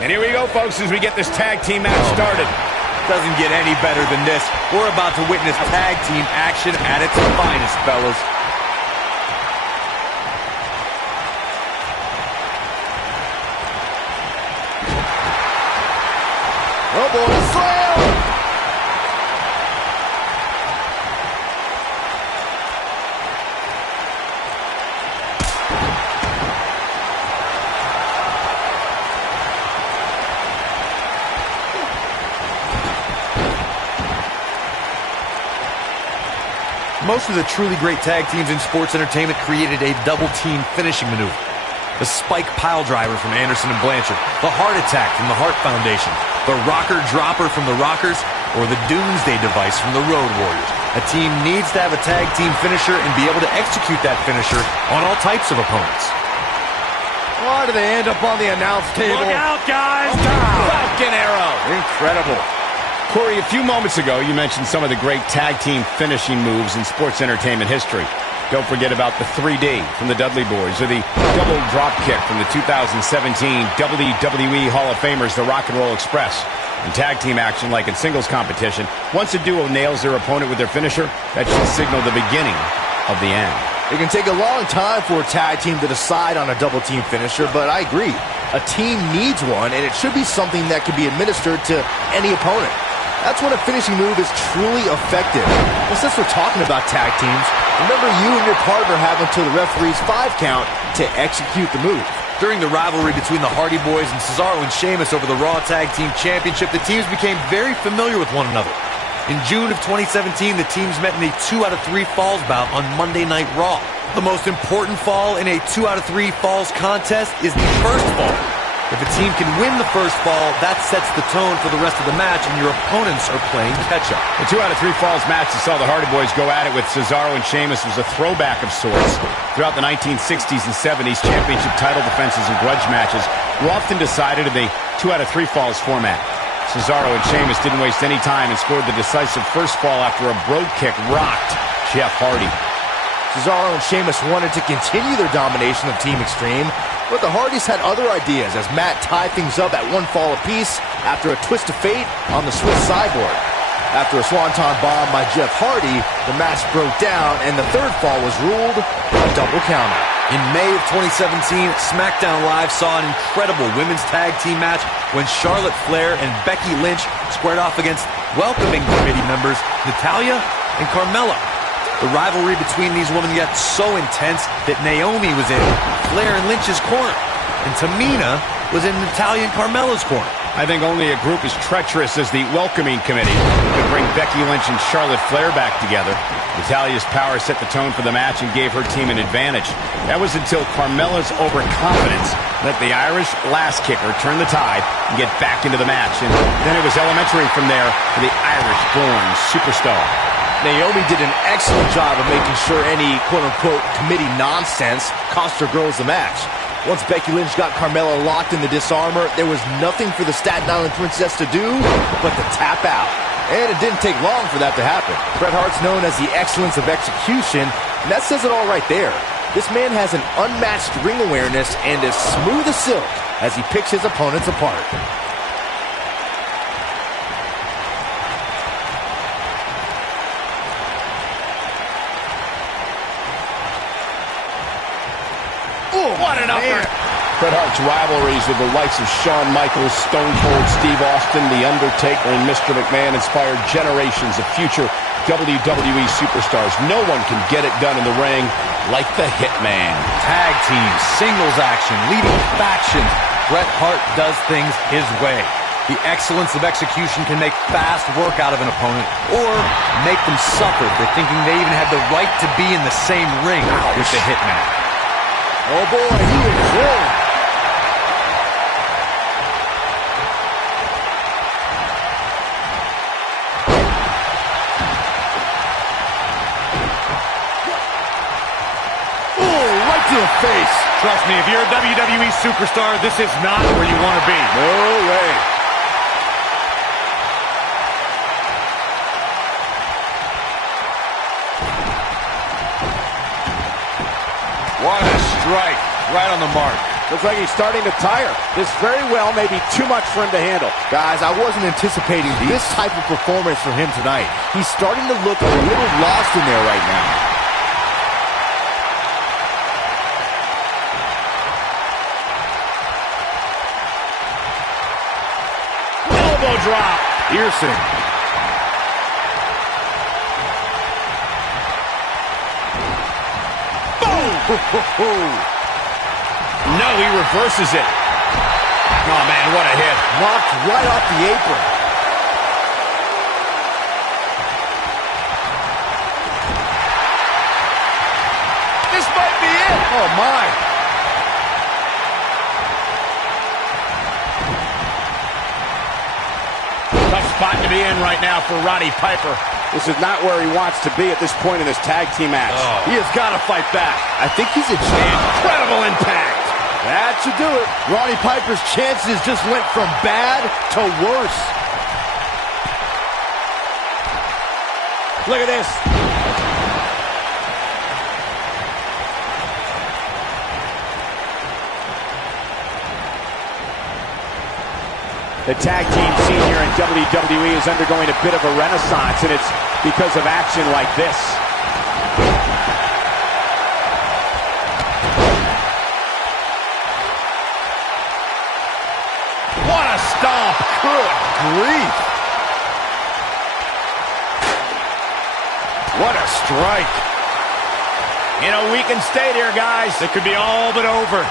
And here we go, folks, as we get this tag team match started. Doesn't get any better than this. We're about to witness tag team action at its finest, fellas. Oh boy, slam! Most of the truly great tag teams in sports entertainment created a double-team finishing maneuver. The spike pile driver from Anderson and Blanchard, the heart attack from the Hart Foundation, the rocker dropper from the Rockers, or the doomsday device from the Road Warriors. A team needs to have a tag team finisher and be able to execute that finisher on all types of opponents. Why do they end up on the announce table? Look out, guys! Falcon arrow! Incredible. Corey, a few moments ago, you mentioned some of the great tag team finishing moves in sports entertainment history. Don't forget about the 3D from the Dudley Boys, or the double drop kick from the 2017 WWE Hall of Famers, the Rock and Roll Express. In tag team action, like in singles competition, once a duo nails their opponent with their finisher, that should signal the beginning of the end. It can take a long time for a tag team to decide on a double team finisher, but I agree. A team needs one, and it should be something that can be administered to any opponent. That's when a finishing move is truly effective. And since we're talking about tag teams, remember you and your partner have until the referee's 5 count to execute the move. During the rivalry between the Hardy Boys and Cesaro and Sheamus over the Raw Tag Team Championship, the teams became very familiar with one another. In June of 2017, the teams met in a 2 out of 3 falls bout on Monday Night Raw. The most important fall in a 2 out of 3 falls contest is the first fall. If a team can win the first fall, that sets the tone for the rest of the match, and your opponents are playing catch-up. The 2 out of 3 falls match that saw the Hardy Boys go at it with Cesaro and Sheamus was a throwback of sorts. Throughout the 1960s and 70s, championship title defenses and grudge matches were often decided in the 2 out of 3 falls format. Cesaro and Sheamus didn't waste any time and scored the decisive first fall after a brogue kick rocked Jeff Hardy. Cesaro and Sheamus wanted to continue their domination of Team Extreme, but the Hardys had other ideas as Matt tied things up at 1 fall apiece after a twist of fate on the Swiss sideboard. After a swanton bomb by Jeff Hardy, the match broke down and the 3rd fall was ruled a double countout. In May of 2017, SmackDown Live saw an incredible women's tag team match when Charlotte Flair and Becky Lynch squared off against welcoming committee members Natalya and Carmella. The rivalry between these women got so intense that Naomi was in Flair and Lynch's corner, and Tamina was in Natalya and Carmella's corner. I think only a group as treacherous as the welcoming committee could bring Becky Lynch and Charlotte Flair back together. Natalya's power set the tone for the match and gave her team an advantage. That was until Carmella's overconfidence let the Irish last kicker turn the tide and get back into the match. And then it was elementary from there for the Irish-born superstar. Naomi did an excellent job of making sure any quote-unquote committee nonsense cost her girls the match. Once Becky Lynch got Carmella locked in the disarmor, there was nothing for the Staten Island Princess to do but to tap out. And it didn't take long for that to happen. Bret Hart's known as the excellence of execution, and that says it all right there. This man has an unmatched ring awareness and is smooth as silk as he picks his opponents apart. What an upper! Bret Hart's rivalries with the likes of Shawn Michaels, Stone Cold Steve Austin, The Undertaker, and Mr. McMahon inspired generations of future WWE superstars. No one can get it done in the ring like the Hitman. Tag teams, singles action, leading factions. Bret Hart does things his way. The excellence of execution can make fast work out of an opponent or make them suffer for thinking they even had the right to be in the same ring with the Hitman. Oh boy, he is rolling. Oh, right to the face. Trust me, if you're a WWE superstar, this is not where you want to be. No way. What a strike. Right on the mark. Looks like he's starting to tire. This very well may be too much for him to handle. Guys, I wasn't anticipating this type of performance from him tonight. He's starting to look a little lost in there right now. Elbow drop. Piercing. Boom! No, he reverses it. Oh, man, what a hit. Knocked right off the apron. This might be it. Oh, my. Tough spot to be in right now for Roddy Piper. This is not where he wants to be at this point in this tag team match. Oh. He has got to fight back. I think he's a champ. Incredible impact. That should do it. Roddy Piper's chances just went from bad to worse. Look at this. The tag team scene here in WWE is undergoing a bit of a renaissance, and it's because of action like this. What a stomp! Good grief! What a strike! In a weakened state here, guys. It could be all but over.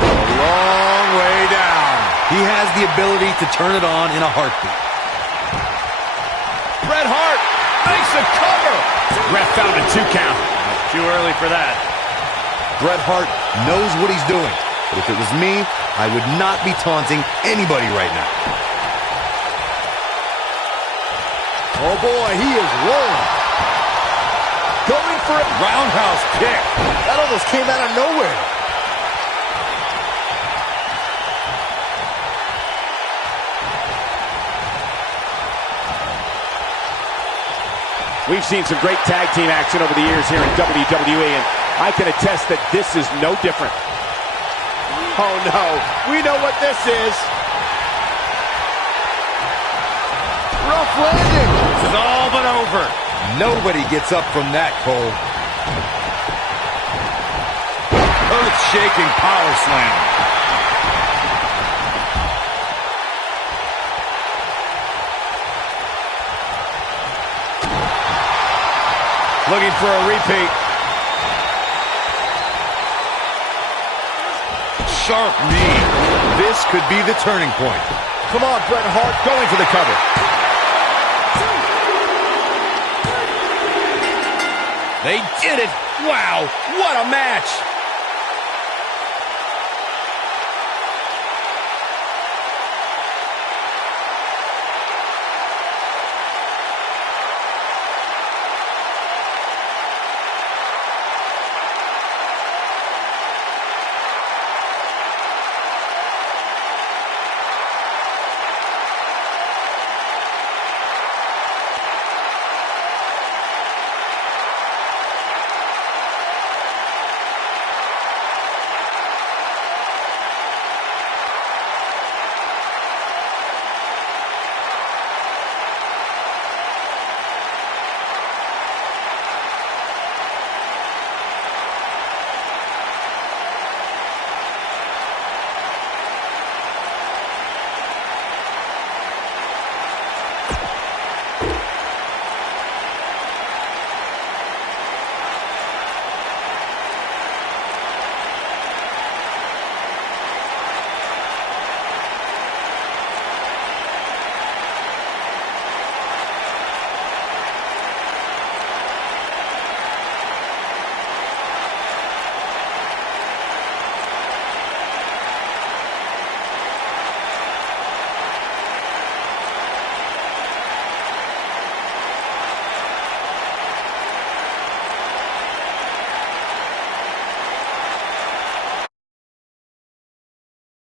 A long way down. He has the ability to turn it on in a heartbeat. Bret Hart makes a cover. Ref found a 2 count. Too early for that. Bret Hart knows what he's doing. But if it was me, I would not be taunting anybody right now. Oh, boy, he is rolling. Going for a roundhouse kick. That almost came out of nowhere. We've seen some great tag team action over the years here in WWE, and I can attest that this is no different. Oh, no. We know what this is. Rough landing. This is all but over. Nobody gets up from that, Cole. Earth-shaking power slam. Looking for a repeat. Sharp knee. This could be the turning point. Come on, Bret Hart, Going for the cover. They did it. Wow, what a match.